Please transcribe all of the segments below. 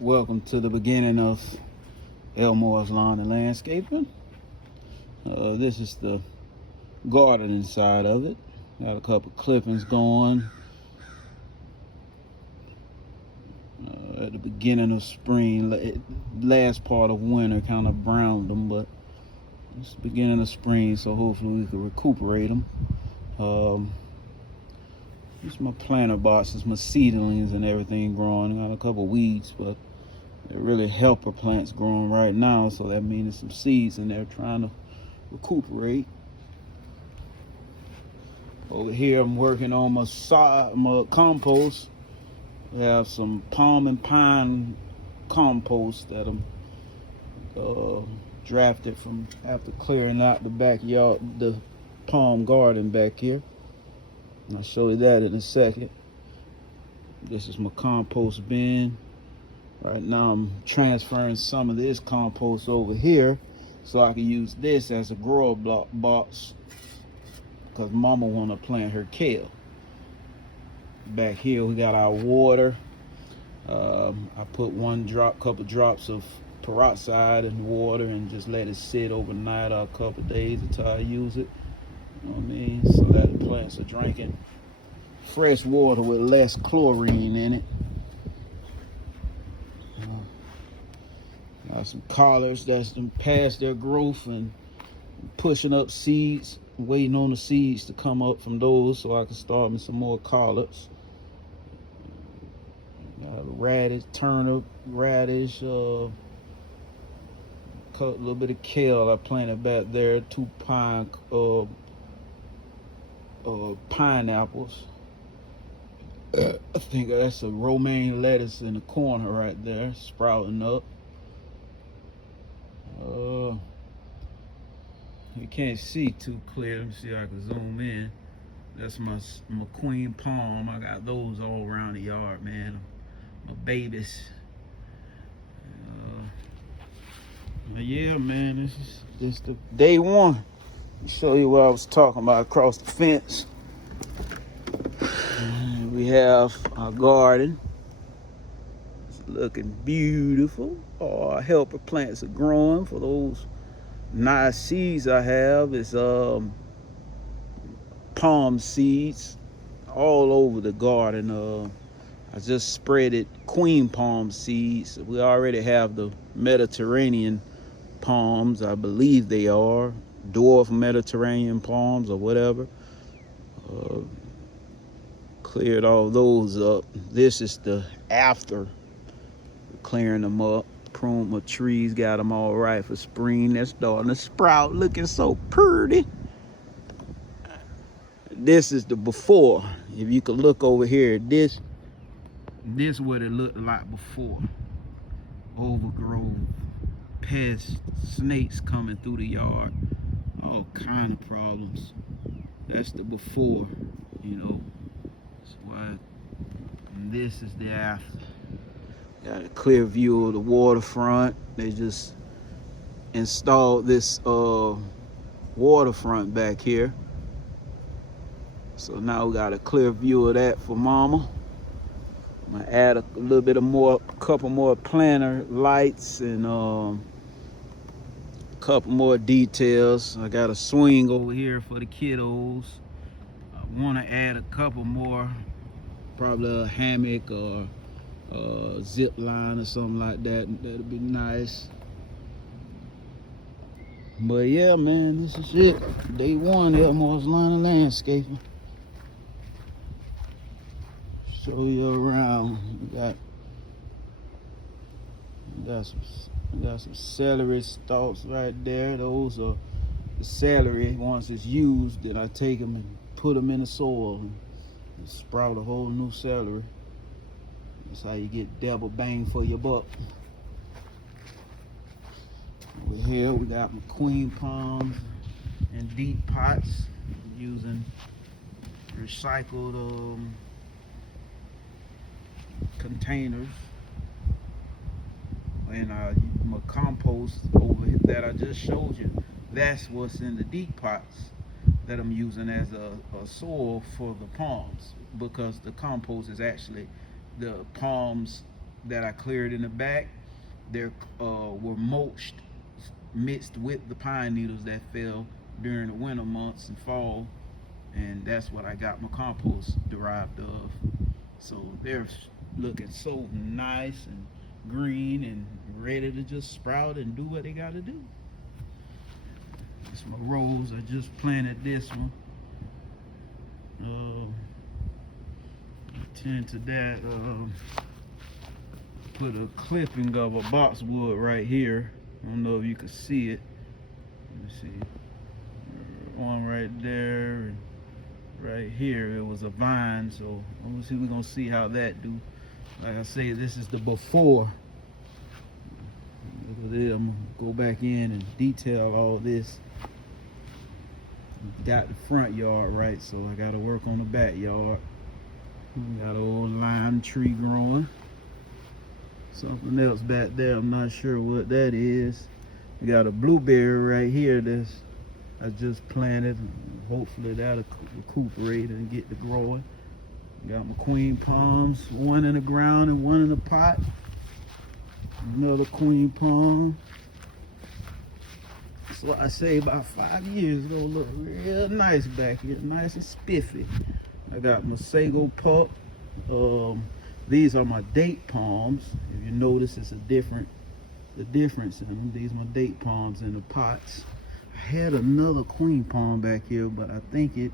Welcome to the beginning of Elmore's Lawn and Landscaping. This is the gardening side of it. Got a couple clippings going. At the beginning of spring, last part of winter kind of browned them, but it's the beginning of spring, so hopefully we can recuperate them. This is my planter boxes, my seedlings and everything growing. Got a couple weeds, but they're really helper plants growing right now, so that means there's some seeds in there trying to recuperate. Over here I'm working on my compost. We have some palm and pine compost that I'm drafted from after clearing out the backyard, the palm garden back here. And I'll show you that in a second. This is my compost bin. Right now I'm transferring some of this compost over here so I can use this as a grower block box because Mama want to plant her kale. Back here we got our water. I put couple drops of peroxide in the water and just let it sit overnight or a couple days until I use it. You know what I mean? So that the plants are drinking fresh water with less chlorine in it. Got some collards that's past their growth and pushing up seeds, waiting on the seeds to come up from those so I can start with some more collards. Got radish, turnip, radish, a little bit of kale I planted back there, 2 pineapples. I think that's a romaine lettuce in the corner right there, sprouting up. You can't see too clear. Let me see if I can zoom in. That's my queen palm. I got those all around the yard, man. My babies. Yeah, man. This is the day one. Let me show you what I was talking about across the fence. We have our garden. It's looking beautiful. Our helper plants are growing. For those nice seeds I have, it's palm seeds all over the garden. I just spreaded queen palm seeds. We already have the Mediterranean palms, I believe they are dwarf Mediterranean palms or whatever. Cleared all those up. This is the after clearing them up. Prune my trees, got them all right for spring. They're starting to sprout, looking so pretty. This is the before. If you could look over here, this what it looked like before. Overgrowth, pests, snakes coming through the yard, all kind of problems. That's the before, you know. That's why. And this is the after. Got a clear view of the waterfront. They just installed this waterfront back here. So now we got a clear view of that for Mama. I'm gonna add a little bit of couple more planter lights and a couple more details. I got a swing over here for the kiddos. I wanna add a couple more, probably a hammock or zip line or something like that. That'd be nice. But yeah, man, this is it. Day one, Elmore's Lawn and Landscaping. Show you around. We got some celery stalks right there. Those are the celery. Once it's used, then I take them and put them in the soil and sprout a whole new celery. That's how you get double bang for your buck. Over here we got my queen palms in deep pots using recycled containers. And my compost over here that I just showed you, that's what's in the deep pots that I'm using as a soil for the palms, because the compost is actually the palms that I cleared in the back, there were mulched, mixed with the pine needles that fell during the winter months and fall, and that's what I got my compost derived of. So they're looking so nice and green and ready to just sprout and do what they got to do. It's my rose. I just planted this one. Tend to that. Put a clipping of a boxwood right here. I don't know if you can see it. Let me see. One right there, and right here. It was a vine, so we're gonna see how that do. Like I say, this is the before. Look at this. I'm gonna go back in and detail all this. Got the front yard right, so I gotta work on the backyard. Got an old lime tree growing. Something else back there, I'm not sure what that is. We got a blueberry right here that's I just planted. Hopefully that'll recuperate and get to growing. Got my queen palms, one in the ground and one in the pot. Another queen palm. So I say about 5 years ago, look real nice back here, nice and spiffy. I got my sago pup. These are my date palms. If you notice, it's the difference in them. These are my date palms in the pots. I had another queen palm back here, but I think the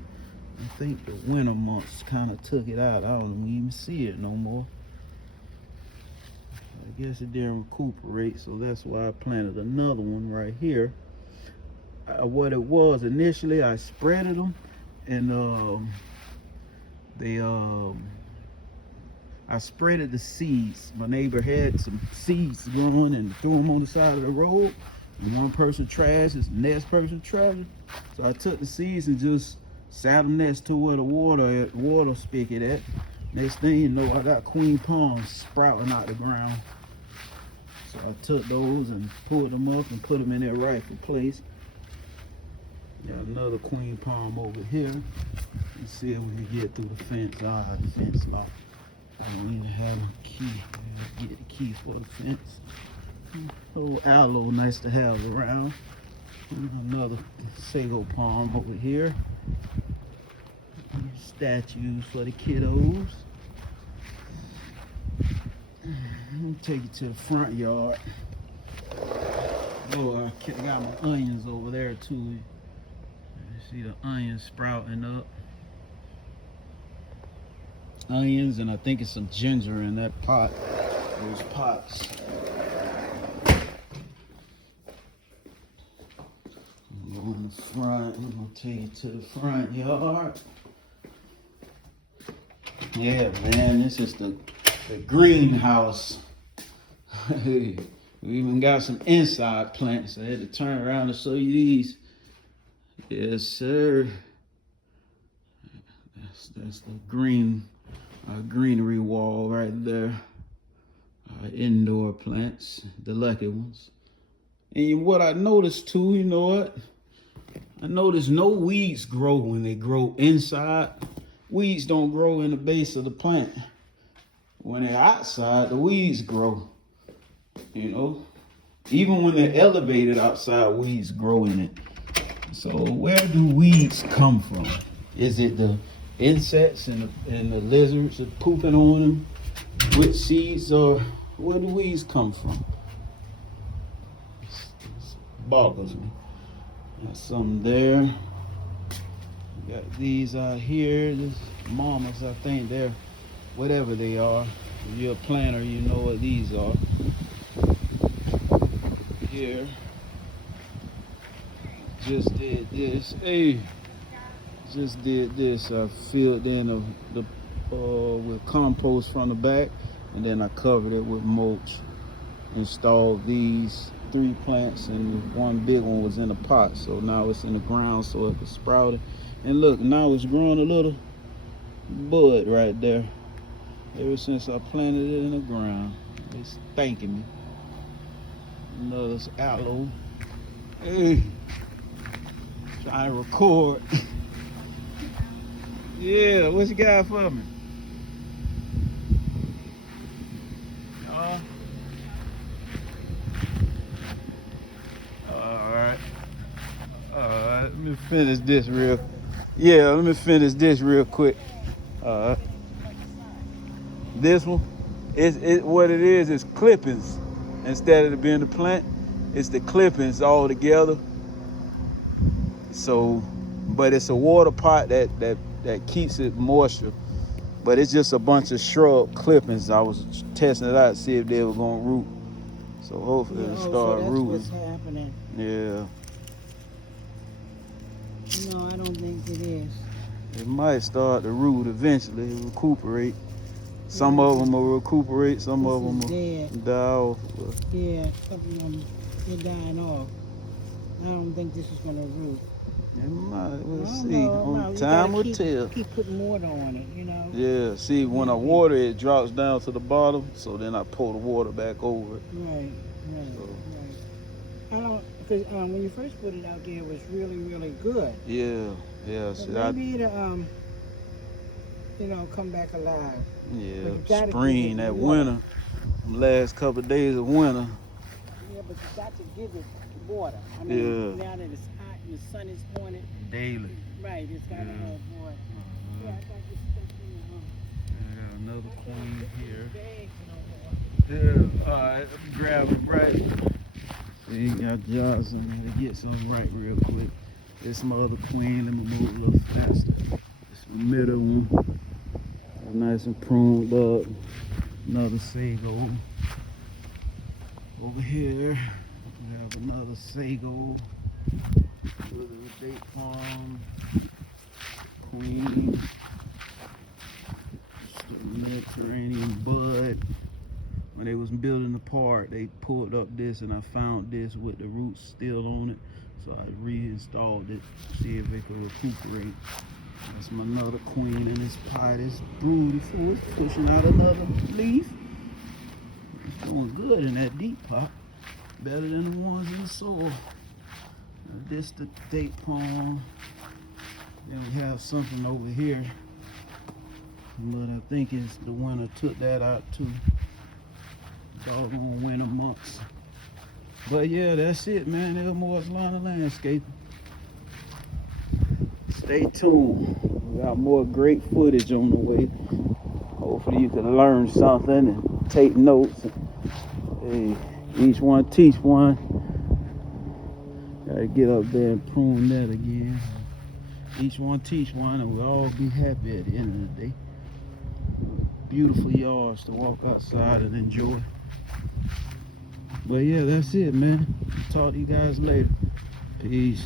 winter months kind of took it out. I don't even see it no more. I guess it didn't recuperate, so that's why I planted another one right here. What it was initially, I spreaded them, and I spreaded the seeds. My neighbor had some seeds growing and threw them on the side of the road. And one person trashed, the next person trashed. So I took the seeds and just sat them next to where the water spigot at. Next thing you know, I got queen palms sprouting out the ground. So I took those and pulled them up and put them in their rightful place. Got another queen palm over here. Let's see if we can get through the fence. The fence locked. I don't even have a key. I get the key for the fence. Little aloe, nice to have around. Another sago palm over here. Statues for the kiddos. Let me take you to the front yard. Oh, I got my onions over there too. You see the onions sprouting up. Onions, and I think it's some ginger in that pot. Those pots. Go in the front. I'm gonna take you to the front yard. Yeah, man, this is the greenhouse. We even got some inside plants. I had to turn around to show you these. Yes, sir. That's the greenery wall right there. Indoor plants, the lucky ones. And what I noticed too, you know what? I noticed no weeds grow when they grow inside. Weeds don't grow in the base of the plant. When they're outside, the weeds grow. You know, even when they're elevated outside, weeds grow in it. So where do weeds come from? Is it the insects and the lizards are pooping on them with seeds, or where do weeds come from? It boggles me. Got some there. Got these out here. This mamas, I think they're whatever they are. If you're a planter, you know what these are. Here. Just did this. Hey. Just did this. I filled in with compost from the back, and then I covered it with mulch. Installed these 3 plants, and one big one was in a pot. So now it's in the ground, so it can sprout it. And look, now it's growing a little bud right there. Ever since I planted it in the ground, it's thanking me. Another aloe. Hey, trying to record. Yeah, what you got for me? finish this real. Yeah, let me finish this real quick. This one, what it is clippings. Instead of it being the plant, it's the clippings all together. So, but it's a water pot that keeps it moisture. But it's just a bunch of shrub clippings. I was testing it out to see if they were gonna root. So hopefully it'll start so that's rooting. what's happening. Yeah. No, I don't think it is. It might start to root eventually, recuperate. Some of them will recuperate, some of them will die off. Yeah, a couple of them, they're dying off. I don't think this is going to root. It might, we'll see. Time will tell. Keep putting water on it, you know? Yeah, see, when I water it, it drops down to the bottom, so then I pour the water back over it. Right. I don't, because when you first put it out there, it was really, really good. Yeah. So maybe it'll, come back alive. Yeah, spring, that winter, them last couple of days of winter. Yeah, but you got to give it water. I mean, now that it's hot and the sun is on it. Daily. Right, it's got to have water. Yeah, I got this stuff in I got another queen here. Yeah, all right, let me grab it right. See, got jars in there to get something right real quick. This my other queen, let me move a little faster. This the middle one. Nice and pruned up. Another sago. Over here, we have another sago. Look at the date palm. Queen. Just a Mediterranean bud. When they was building the park, they pulled up this and I found this with the roots still on it. So I reinstalled it, see if it could recuperate. That's my another queen in this pot. It's beautiful. It's pushing out another leaf. It's doing good in that deep pot. Better than the ones in the soil. This the date palm. Then we have something over here. But I think it's the winter took that out too. Doggone winter months. But yeah, that's it, man. Elmore's Line of Landscaping. Stay tuned. We got more great footage on the way. Hopefully you can learn something and take notes. Hey, each one teach one. Gotta get up there and prune that again. Each one teach one and we'll all be happy at the end of the day. Beautiful yards to walk outside and enjoy. But yeah, that's it, man. Talk to you guys later. Peace.